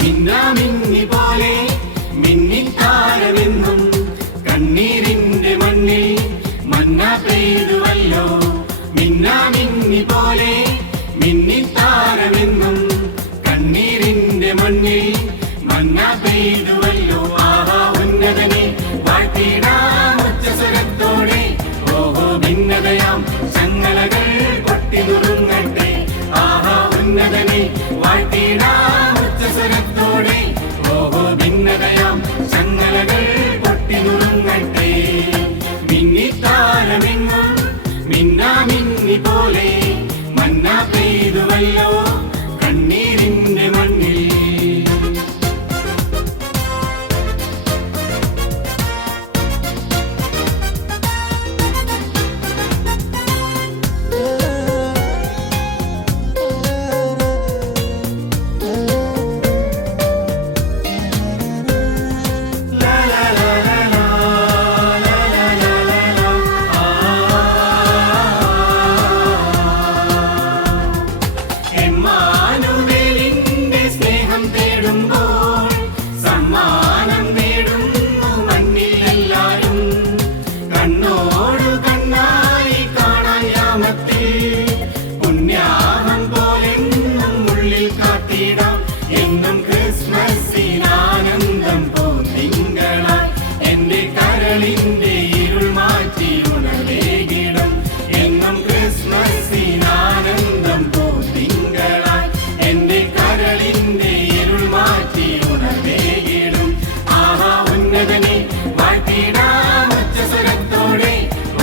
മിന്നാമിന്നി പോലെ മിന്നിത്താരമെന്നും കണ്ണീരിന്റെ മണ്ണിൽ മന്ന പെയ്തുവല്ലോ. മിന്നാമിന്നി പോലെ മിന്നിത്താരമെന്നും കണ്ണീരിന്റെ മണ്ണിൽ മന്ന പെയ്തുവല്ലോ. ആഹാ ഉന്നതനെ വാഴ്ത്തിടാം ഉച്ചസ്വരത്തോടെ. ഓഹോ ഭിന്നതയാം ചങ്ങലകൾ പൊട്ടിനുറുങ്ങട്ടെ. ആഹാ ഉന്നതനെ വാഴ്ത്തിടാം ഉച്ചസ്വരത്തോടെ. ഓഹോ ഭിന്നതയാം ചങ്ങലകൾ പൊട്ടിനുറുങ്ങട്ടെ. മിന്നിത്താരമെങ്ങും മിന്നാമിന്നി പോലെ മന്ന പെയ്തുവല്ലോ കണ്ണീരിന്റെ മണ്ണിൽ. എന്നും ക്രിസ്മസിനാനന്ദം പൂത്തിങ്കളായി എന്റെ കരളിന്റെ ഇരുൾ മാറ്റി ഉണരേകിടും. എന്നും ക്രിസ്മസിനാനന്ദം പൂത്തിങ്കളായി എന്റെ കരളിന്റെ ഇരുൾ മാറ്റി ഉണരേകിടും. ആഹാ ഉന്നതനെ വാഴ്ത്തിടാം ഉച്ചസ്വരത്തോടെ.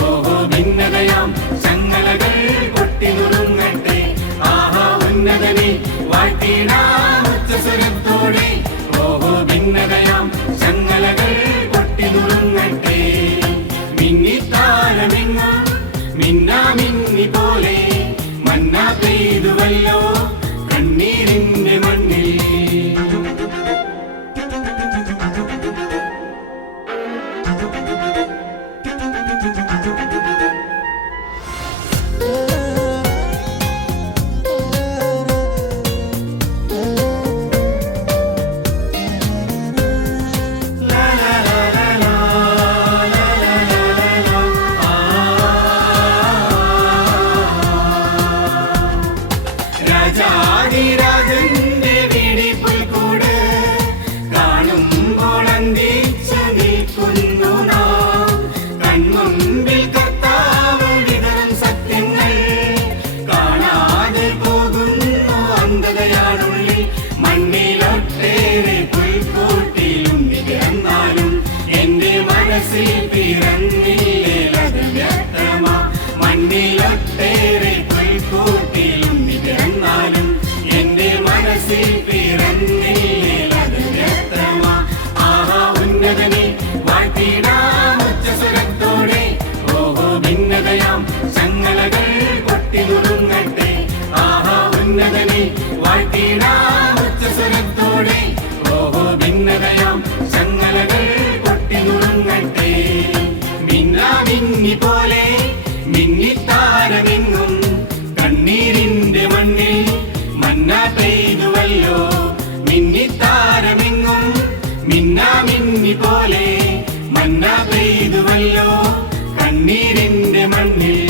ഓഹോ ഭിന്നതയാം ചങ്ങലകൾ പൊട്ടിനുറുങ്ങട്ടെ. ആഹാ ഉന്നതനെ വാഴ്ത്തിടാം ഉച്ചസ്വരത്തോടെ. ഓഹോ ഭിന്നതയാം ചങ്ങലകൾ പൊട്ടിനുറുങ്ങട്ടെ. മിന്നിത്താരമെങ്ങും മിന്നാമിന്നി പോലെ മന്ന പെയ്തുവല്ലോ കണ്ണീരിന്റെ മണ്ണിൽ. രാജാതിരാജന്റെ വെടിപ്പുൽക്കൂട് കാണുമ്പോൾ അന്തിച്ചു നിൽക്കുന്നു നാം. കൺമുൻപിൽ കർത്താവ് വിതറും സത്യങ്ങൾ കാണാതെ പോകുന്നു അന്ധതയാണുള്ളിൽ. മണ്ണിലൊട്ടേറെ പുൽക്കൂട്ടിലുണ്ണി പിറന്നാലും എന്റെ മനസ്സിൽ പിറന്നില്ലേലത് വ്യക്തമാ. മണ്ണിലൊട്ടേറെ പുൽക്കൂട്ടിലുണ്ണി പിറന്നാലും എന്റെ മനസ്സിൽ പിറന്നില്ലേലത് വ്യക്തമാ. ആഹാ ഉന്നതനെ വാഴ്ത്തിടാം ഉച്ചസ്വരത്തോടെ. ഓഹോ ഭിന്നതയാം ചങ്ങലകൾ പൊട്ടിനുറുങ്ങട്ടെ. ആഹാ ഉന്നതനെ വാഴ്ത്തിടാം ഉച്ചസ്വരത്തോടെ. ഓഹോ ഭിന്നതയാം ചങ്ങലകൾ പൊട്ടിനുറുങ്ങട്ടെ. മിന്നാമിന്നി പോലെ മിന്നിത്താരമെങ്ങും കണ്ണീരിന്റെ മണ്ണിൽ മന്ന പെയ്തുവല്ലോ. മിന്നിത്താരമെങ്ങും മിന്നാമിന്നി പോലെ മന്ന പെയ്തുവല്ലോ കണ്ണീരിന്റെ മണ്ണിൽ.